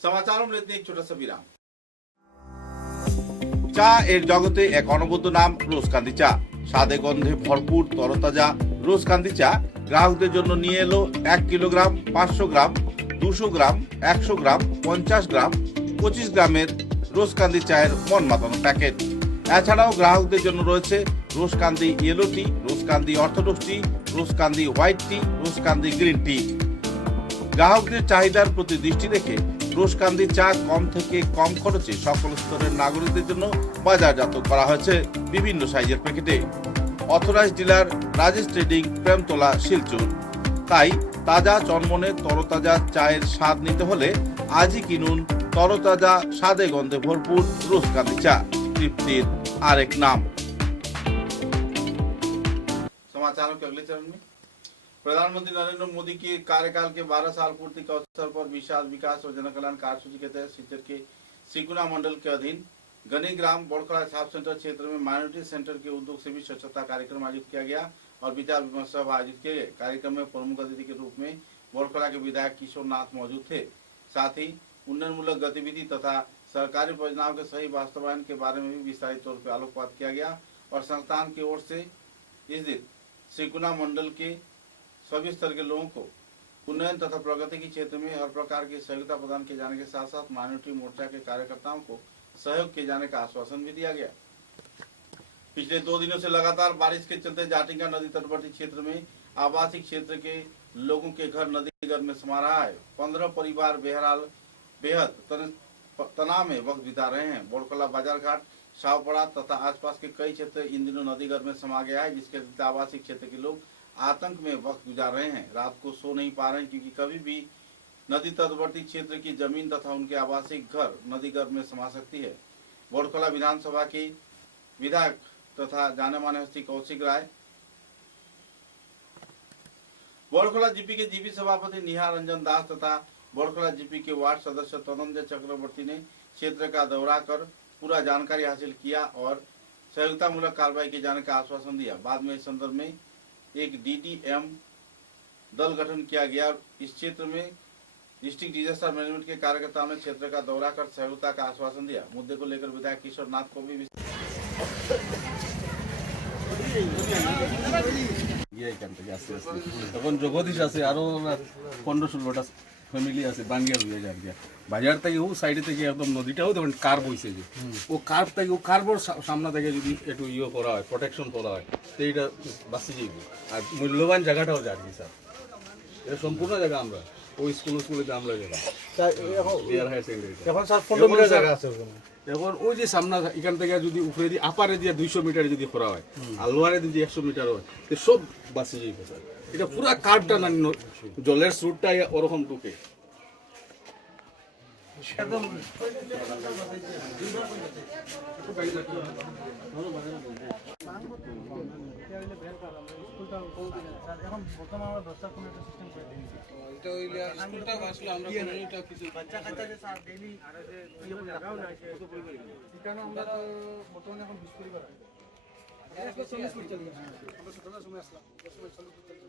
समाचारों में लेते हैं एक छोटा सा विराम। চা এর জগতে এক অনবদ্য নাম রোজকান্দি চা। স্বাদে গন্ধে ভরপুর তরতাজা রোজকান্দি চা গ্রাহকদের জন্য নিয়ে এলো 1 কিলোগ্রাম, 500 গ্রাম, 200 গ্রাম, 100 গ্রাম, 50 গ্রাম, 25 গ্রামের রোজকান্দি চায়ের মন মাতানো প্যাকেট। এছাড়াও গ্রাহকদের জন্য রয়েছে রোজকান্দি ইয়েলো টি, রোজকান্দি অর্থোডক্স টি, রোজকান্দি হোয়াইট টি, রোজকান্দি গ্রিন টি। গ্রাহকদের চাহিদার প্রতি দৃষ্টি রেখে রোজকান্দি চা কম থেকে কম খরচে সকল স্তরের নাগরিকদের জন্য বাজারজাত করা হয়েছে বিভিন্ন সাইজের প্যাকেটে। Authorised dealer Rajesh trading, Premtala, Silchar. তাই তাজা চনমনে তরতাজা চায়ের স্বাদ নিতে হলে আজই কিনুন তরতাজা স্বাদে গন্ধে ভরপুর রোজকান্দি চা, তৃপ্তির আরেক नाम। समाचारों के अगले चरण में प्रधानमंत्री नरेंद्र मोदी के कार्यकाल के 12 साल पूर्ति के अवसर पर विशाल विकास और जनकल्याण कार्यसूची के तहत सिलचर के सिकुना मंडल के अधीन गनी ग्राम बोड़खला छाप सेंटर क्षेत्र में माइनॉरिटी सेंटर के उद्योग से भी स्वच्छता कार्यक्रम आयोजित किया गया और विचार विमर्श सभा आयोजित किए गए। कार्यक्रम में प्रमुख अतिथि के रूप में बोड़खला के विधायक किशोर नाथ मौजूद थे। साथ ही उन्नयनमूलक गतिविधि तथा सरकारी परियोजनाओं के सही वास्तवायन के बारे में भी विस्तारित तौर पर आलोकपात किया गया और संस्थान की ओर से इस दिन सिकुना मंडल के सभी स्तर के लोगों को उन्नयन तथा प्रगति के क्षेत्र में हर प्रकार की सहयोगिता प्रदान किए जाने के साथ साथ माइनॉरिटी मोर्चा के कार्यकर्ताओं को सहयोग किए जाने का आश्वासन भी दिया गया। पिछले 2 दिनों से लगातार बारिश के चलते जाटिंगा नदी तटवर्ती क्षेत्र में आवासीय क्षेत्र के लोगों के घर नदी गर्भ में समा रहा है। 15 परिवार बेहद तनाव में वक्त बिता रहे हैं। बोड़खला बाजार घाट, शाहपड़ा तथा आसपास के कई क्षेत्र इन दिनों नदी गर्भ में समा गया है, जिसके चलते आवासीय क्षेत्र के लोग आतंक में वक्त गुजार रहे हैं। रात को सो नहीं पा रहे हैं क्योंकि कभी भी नदी तटवर्ती क्षेत्र की जमीन तथा उनके आवासीय घर नदी गर्भ में समा सकती है। बोड़खला विधानसभा की विधायक तथा जाने माने हस्ती कौशिक राय, बोड़खला जीपी के जीपी सभापति निहार रंजन दास तथा बोड़खला जीपी के वार्ड सदस्य तनंजय चक्रवर्ती ने क्षेत्र का दौरा कर पूरा जानकारी हासिल किया और सहयोगिता मूलक कार्रवाई किए जाने का आश्वासन दिया। बाद में इस संदर्भ में एक डीडीएम दल गठन किया गया। इस क्षेत्र में डिस्ट्रिक्ट डिजास्टर मैनेजमेंट के कार्यकर्ताओं ने क्षेत्र का दौरा कर सहयोगिता का आश्वासन दिया। मुद्दे को लेकर विधायक किशोर नाथ को भी এখন জগদীশ আছে আরো 15-16টা ফ্যামিলি আছে বাঙ্গিয়া হয়ে যায় গিয়া বাজার থেকে ও সাইডে থেকে একদম নদীটাও তখন কার্ভ হয়েছে যে ও কার্ভ থেকে ও কার্ভর সামনে থেকে যদি একটু ইয়ে করা হয়, প্রোটেকশন করা হয় তো এইটা বাঁচি যাইব। আর মূল্যবান জায়গাটাও যাচ্ছি স্যার, এটা সম্পূর্ণ জায়গা আমরা ওই স্কুলে আমরা গেলাম এখন স্যার 15 মিটার জায়গা আছে। এখন ওই যে সামনে এখান থেকে যদি উপরে দিয়ে আপারে দিয়ে 200 মিটার যদি করা হয় আর লোয়ারে যদি 100 মিটার হয় তো সব বাঁচি যাইব স্যার। এটা পুরা কার্ভটা না জলের স্রোতটা ওরকম ঢুকে একদম এখন বর্তমানে আমরা দশটা কোনো একটা সিস্টেম করে দিই। এটা হইলে স্কুলটা আসলে আমরা কোনোটা কিছু বাচ্চা কাচ্চা যে স্যার ডেইলি আর যে ইয়ে লাগাও না কত পরিবার এই কারণে আমরা তো বর্তমানে এখন 20 পরিবার আছে। এটা 40 ফুট চলে গেছে। আমরা 17 সময় আসলাম 10 সময় 40 ফুট চলে